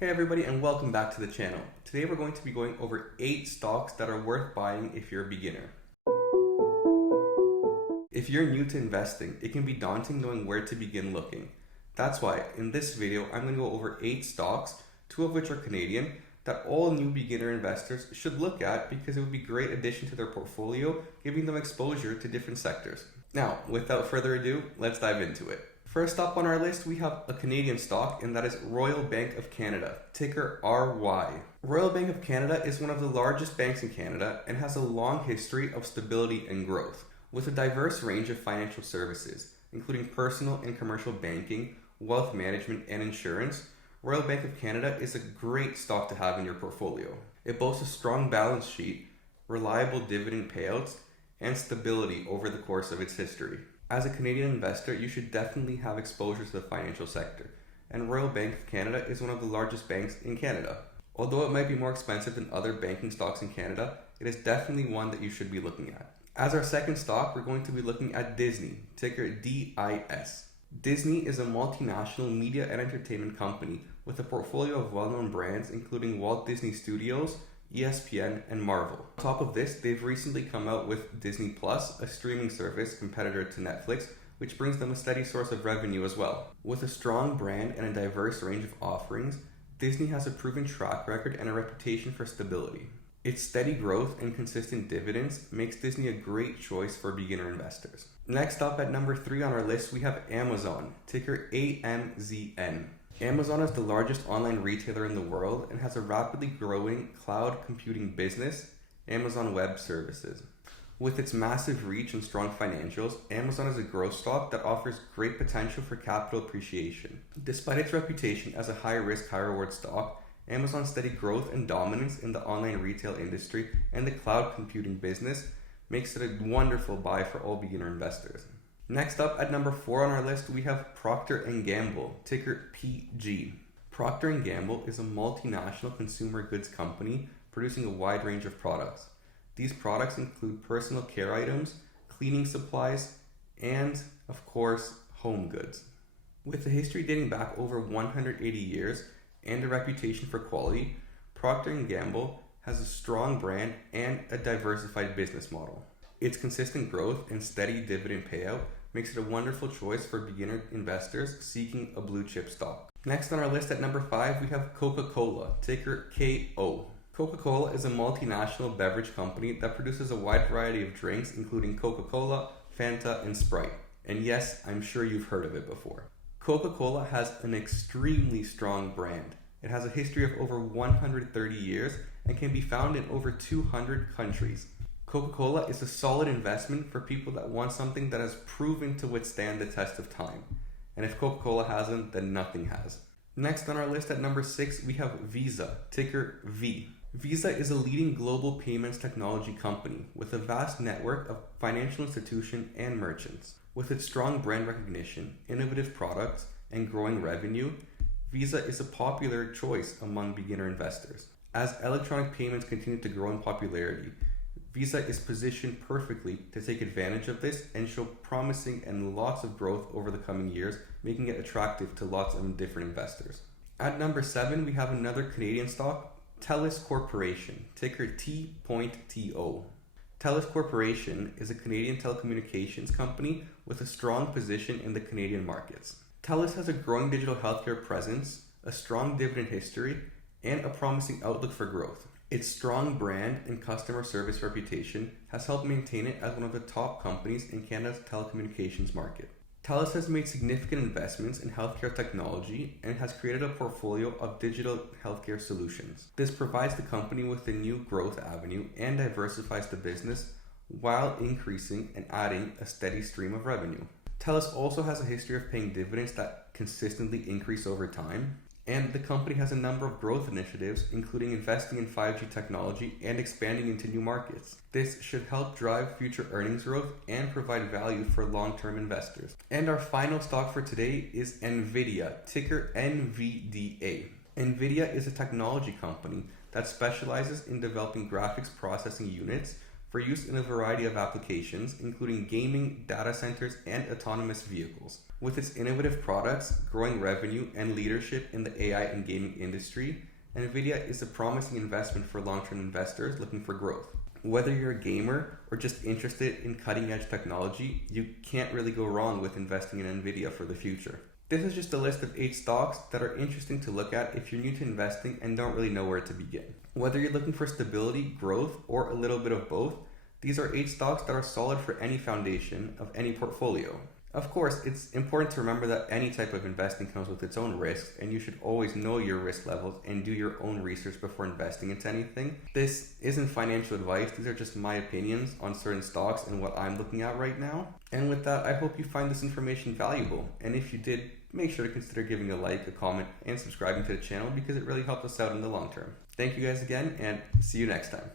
Hey everybody, and welcome back to the channel. Today we're going to be going over 8 stocks that are worth buying if you're a beginner. If you're new to investing, it can be daunting knowing where to begin looking. That's why in this video I'm going to go over 8 stocks, 2 of which are Canadian, that all new beginner investors should look at because it would be a great addition to their portfolio, giving them exposure to different sectors. Now, without further ado, let's dive into it. First up on our list, we have a Canadian stock, and that is Royal Bank of Canada, ticker RY. Royal Bank of Canada is one of the largest banks in Canada and has a long history of stability and growth. With a diverse range of financial services, including personal and commercial banking, wealth management, and insurance, Royal Bank of Canada is a great stock to have in your portfolio. It boasts a strong balance sheet, reliable dividend payouts, and stability over the course of its history. As a Canadian investor, you should definitely have exposure to the financial sector, and Royal Bank of Canada is one of the largest banks in Canada. Although it might be more expensive than other banking stocks in Canada, it is definitely one that you should be looking at. As our second stock, we're going to be looking at Disney, ticker DIS. Disney is a multinational media and entertainment company with a portfolio of well-known brands including Walt Disney Studios, ESPN, and Marvel. On top of this, they've recently come out with Disney Plus, a streaming service competitor to Netflix, which brings them a steady source of revenue as well. With a strong brand and a diverse range of offerings, Disney has a proven track record and a reputation for stability. Its steady growth and consistent dividends makes Disney a great choice for beginner investors. Next up at number 3 on our list, we have Amazon, ticker AMZN. Amazon is the largest online retailer in the world and has a rapidly growing cloud computing business, Amazon Web Services. With its massive reach and strong financials, Amazon is a growth stock that offers great potential for capital appreciation. Despite its reputation as a high-risk, high-reward stock, Amazon's steady growth and dominance in the online retail industry and the cloud computing business makes it a wonderful buy for all beginner investors. Next up at number 4 on our list, we have Procter & Gamble, ticker PG. Procter & Gamble is a multinational consumer goods company producing a wide range of products. These products include personal care items, cleaning supplies, and, of course, home goods. With a history dating back over 180 years and a reputation for quality, Procter & Gamble has a strong brand and a diversified business model. Its consistent growth and steady dividend payout makes it a wonderful choice for beginner investors seeking a blue chip stock. Next on our list at number 5, we have Coca-Cola, ticker KO. Coca-Cola is a multinational beverage company that produces a wide variety of drinks including Coca-Cola, Fanta, and Sprite. And yes, I'm sure you've heard of it before. Coca-Cola has an extremely strong brand. It has a history of over 130 years and can be found in over 200 countries. Coca-Cola is a solid investment for people that want something that has proven to withstand the test of time. And if Coca-Cola hasn't, then nothing has. Next on our list at number 6, we have Visa, ticker V. Visa is a leading global payments technology company with a vast network of financial institutions and merchants. With its strong brand recognition, innovative products, and growing revenue, Visa is a popular choice among beginner investors. As electronic payments continue to grow in popularity, Visa is positioned perfectly to take advantage of this and show promising and lots of growth over the coming years, making it attractive to lots of different investors. At number 7, we have another Canadian stock, TELUS Corporation, ticker T.TO. TELUS Corporation is a Canadian telecommunications company with a strong position in the Canadian markets. TELUS has a growing digital healthcare presence, a strong dividend history, and a promising outlook for growth. Its strong brand and customer service reputation has helped maintain it as one of the top companies in Canada's telecommunications market. TELUS has made significant investments in healthcare technology and has created a portfolio of digital healthcare solutions. This provides the company with a new growth avenue and diversifies the business while increasing and adding a steady stream of revenue. TELUS also has a history of paying dividends that consistently increase over time. And the company has a number of growth initiatives, including investing in 5G technology and expanding into new markets. This should help drive future earnings growth and provide value for long-term investors. And our final stock for today is NVIDIA, ticker NVDA. NVIDIA is a technology company that specializes in developing graphics processing units for use in a variety of applications, including gaming, data centers, and autonomous vehicles. With its innovative products, growing revenue, and leadership in the AI and gaming industry, NVIDIA is a promising investment for long-term investors looking for growth. Whether you're a gamer or just interested in cutting-edge technology, you can't really go wrong with investing in NVIDIA for the future. This is just a list of 8 stocks that are interesting to look at if you're new to investing and don't really know where to begin. Whether you're looking for stability, growth, or a little bit of both, these are 8 stocks that are solid for any foundation of any portfolio. Of course, it's important to remember that any type of investing comes with its own risks, and you should always know your risk levels and do your own research before investing into anything. This isn't financial advice, these are just my opinions on certain stocks and what I'm looking at right now. And with that, I hope you find this information valuable, and if you did, make sure to consider giving a like, a comment, and subscribing to the channel because it really helps us out in the long term. Thank you guys again, and see you next time.